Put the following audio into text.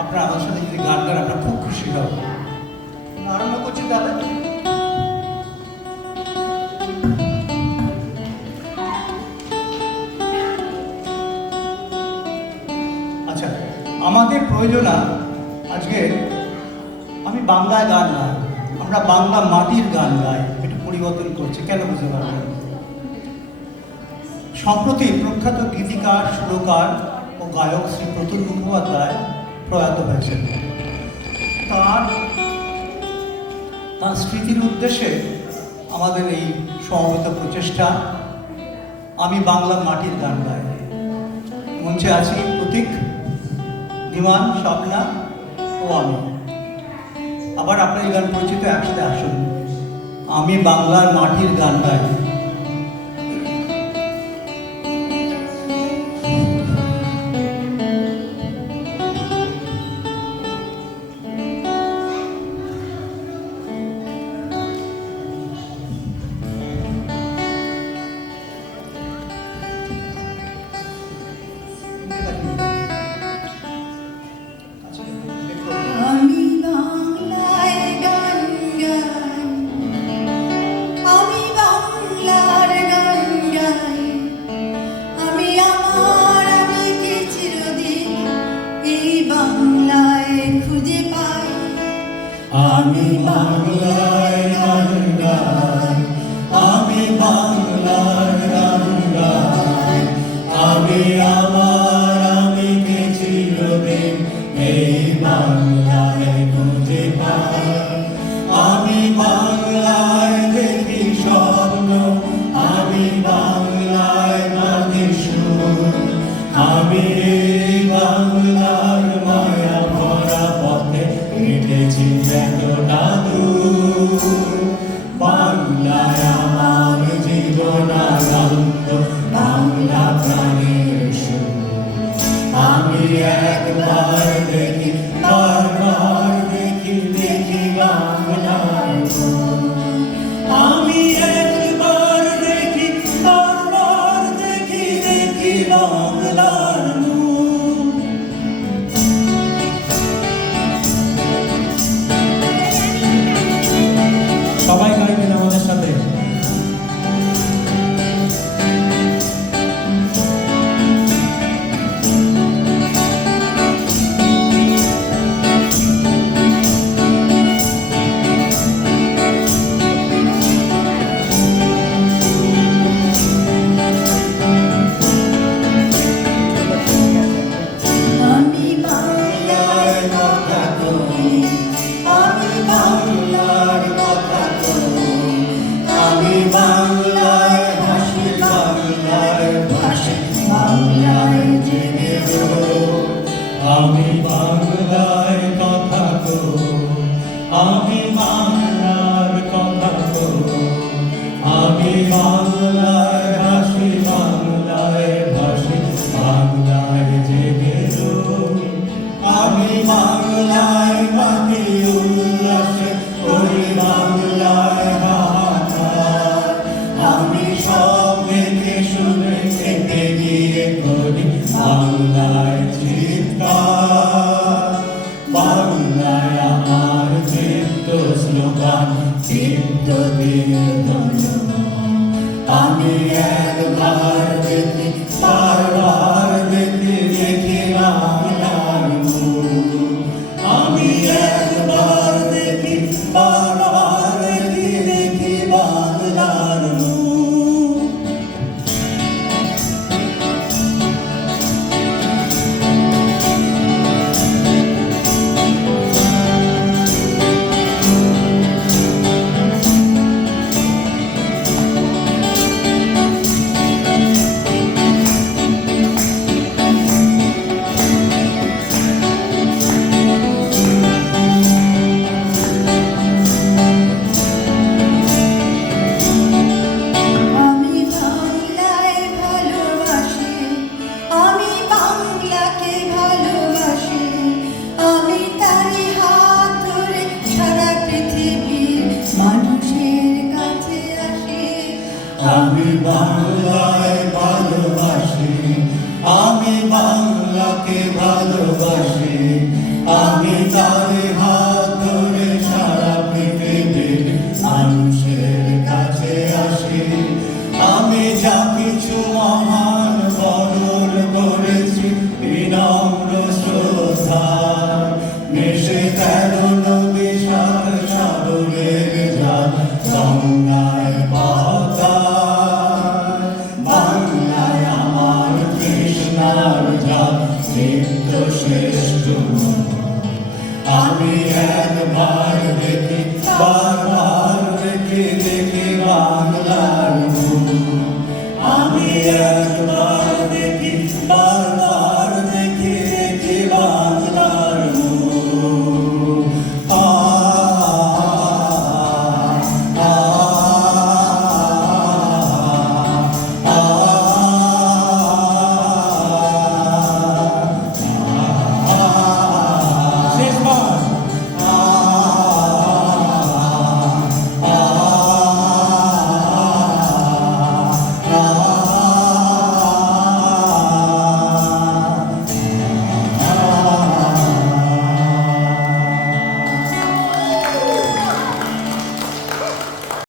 আপনারা আমার সাথে যদি গান গান আমরা খুব খুশি হব। আরম্ভ করছি দাদা। আচ্ছা, আমাদের প্রয়োজন আজকে আমি বাংলায় গান গাই, আমরা বাংলা মাটির গান গাই, একটু পরিবর্তন করছে, কেন বুঝতে পারবেন? সম্প্রতি প্রখ্যাত গীতিকার, সুরকার ও গায়ক শ্রী প্রতুল মুখোপাধ্যায় প্রয়াত হয়েছেন। তার স্মৃতির উদ্দেশ্যে আমাদের এই সমবেত প্রচেষ্টা আমি বাংলা মাটির গান গাই। মঞ্চে আছি প্রতীক, বিমান, স্বপ্না ও আমি। আবার আপনার এই গান পরিচিত, একসাথে আসুন। আমি বাংলার মাটির গান গাই। আমি বাংলায় গান গাই, আমি বাংলার গান গাই, আমি আমার আমিকে চিরদিন এই বাংলায় খুঁজে পাই। আমি বাংলায় দেখি স্বপ্ন, আমি বাংলায় বাঁধি সুর, আমি এই বাংলার মায়া ভরা পথে হেঁটেছি এতটা দূর। বাংলায় আমার জীবন আনন্দ, বাংলা প্রাণের সুর। আমি একবার দেখি, বারবার দেখি, দেখি বাংলার মন। আমি একবার দেখি, বারবার দেখি, দেখি বাংলার মন। সবাই গাইবেন আমাদের সাথে। আমি বাংলার কথা কই, আমি বাংলার কথা কই, আমি বাংলায় হাসি, বাংলায় ভাসি, বাংলায় জেগে রই। আমি বাংলায় কথা কই, আমি বাংলার কথা কই, আমি বাংলায় হাসি, বাংলায় ভাসি, বাংলায় জেগে রই। আমি বাংলায় বাকি উল্লাসে করি, বাংলায় হাহাকার। আমি সব দেখে শুনে থেকে গিয়ে করি বাংলায় চিৎকার। বাংলায় আমার চিত্ত স্লোগান, চিত্ত দিয়ে ধন্য। আমি একবার দেখি, বারবার দেখি, দেখি বাংলার মূল। আমি মিশে 13 নদী 7 সাগরের জল গঙ্গায় পদ্মা বাংলায় আমার তৃষ্ণার জল তৃপ্ত শ্রেষ্ঠ আমি একবার দেখি বারবার দেখি বাংলার মুখ আমি এক